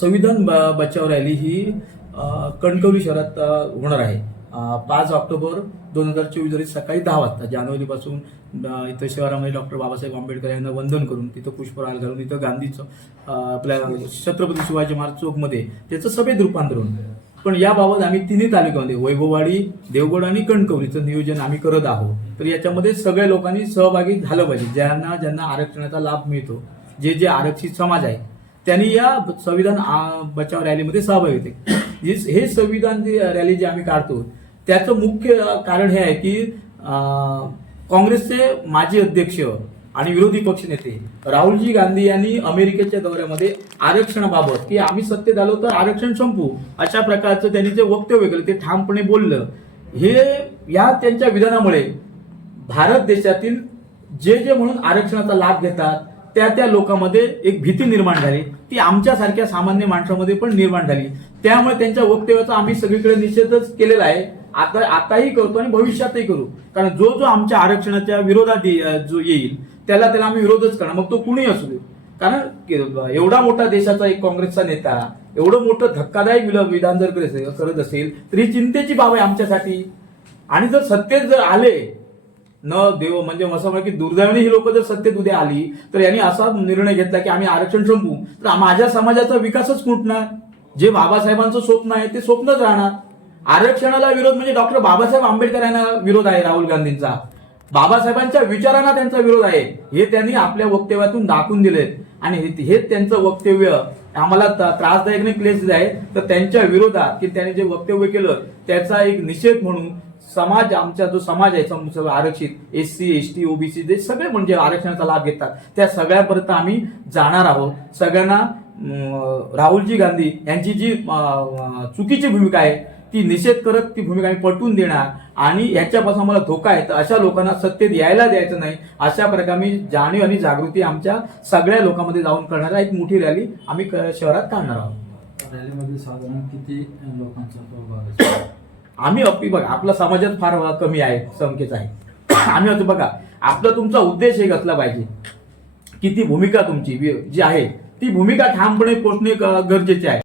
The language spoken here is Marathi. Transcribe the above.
संविधान ब- बचाव रॅली ही कणकवली शहरात होणार आहे. पाच ऑक्टोबर दोन हजार चोवीस रोजी सकाळी दहा वाजता जानेवारीपासून इथं शहरामध्ये डॉक्टर बाबासाहेब आंबेडकर यांना वंदन करून तिथं पुष्पहार घालून इथं गांधीचं आपल्या छत्रपती शिवाजी महाराज चौकमध्ये त्याचं सभेत रूपांतर होणार. पण याबाबत आम्ही तिन्ही तालुक्यामध्ये वैभववाडी देवगड आणि कणकवलीचं नियोजन आम्ही करत आहोत. तर याच्यामध्ये सगळ्या लोकांनी सहभागी झालं पाहिजे. ज्यांना ज्यांना आरक्षणाचा लाभ मिळतो जे जे आरक्षित समाज आहे त्यांनी या संविधान बचाव रॅलीमध्ये सहभागी होते. हे संविधान रॅली जी आम्ही काढतो त्याचं मुख्य कारण हे आहे की काँग्रेसचे माजी अध्यक्ष आणि विरोधी पक्षनेते राहुलजी गांधी यांनी अमेरिकेच्या दौऱ्यामध्ये आरक्षणाबाबत की आम्ही सत्तेत आलो तर आरक्षण संपू अशा प्रकारचं त्यांनी जे वक्तव्य केलं ते ठामपणे बोललं. हे या त्यांच्या विधानामुळे भारत देशातील जे जे म्हणून आरक्षणाचा लाभ घेतात त्या त्या लोकांमध्ये एक भीती निर्माण झाली. ती आमच्यासारख्या सामान्य माणसामध्ये पण निर्माण झाली. त्यामुळे त्यांच्या वक्तव्याचा आम्ही सगळीकडे निषेधच केलेला आहे. आता आताही करतो आणि भविष्यातही करू. कारण जो जो आमच्या आरक्षणाच्या विरोधात जो येईल त्याला त्याला आम्ही विरोधच करणार. मग तो कुणी असू दे. कारण एवढा मोठा देशाचा एक काँग्रेसचा नेता एवढं मोठं धक्कादायक विधान जर करत करत असेल तर ही चिंतेची बाब आहे आमच्यासाठी. आणि जर सत्तेत जर आले न देव म्हणजे असं म्हणा की दुर्दैवाने ही लोक जर सत्तेत उद्या आली तर यांनी असा निर्णय घेतला की आम्ही आरक्षण संपू तर माझ्या समाजाचा विकासच खुंटणार जे बाबासाहेबांचं स्वप्न आहे ते स्वप्नच राहणार. आरक्षणाला विरोध म्हणजे डॉक्टर बाबासाहेब आंबेडकर यांना विरोध आहे राहुल गांधींचा. बाबासाहेबांच्या विचारांना त्यांचा विरोध आहे. हे त्यांनी आपल्या वक्तव्यातून दाखवून दिलेत. आणि हे- त्यांचं वक्तव्य आम्हाला त्रासदायक नाही प्लेस आहे. तर त्यांच्या विरोधात की त्यांनी जे वक्तव्य केलं त्याचा एक निषेध म्हणून समाज आमचा जो समाज आहे सगळं आरक्षित S C S T OBC जे सगळे म्हणजे आरक्षणाचा लाभ घेतात त्या सगळ्यापर्यंत आम्ही जाणार आहोत. सगळ्यांना राहुलजी गांधी यांची जी चुकीची भूमिका आहे ती निषेध करत ती भूमिका आम्ही पटवून देणार आणि याच्यापासून आम्हाला धोका आहे. तर अशा लोकांना सत्तेत यायला द्यायचं नाही. अशा प्रकारे आम्ही जाणीव आणि जागृती आमच्या सगळ्या लोकांमध्ये जाऊन करणारा एक मोठी रॅली आम्ही शहरात काढणार आहोत. रॅलीमध्ये साधारण किती लोकांचा आम्ही अप्पी बघा आपला समाजात फार कमी आहे संख्येचा आहे. आम्ही होतो बघा आपला तुमचा उद्देश एक असला पाहिजे. की ती भूमिका तुमची जी आहे ती भूमिका ठामपणे पोचणे गरजेचे आहे.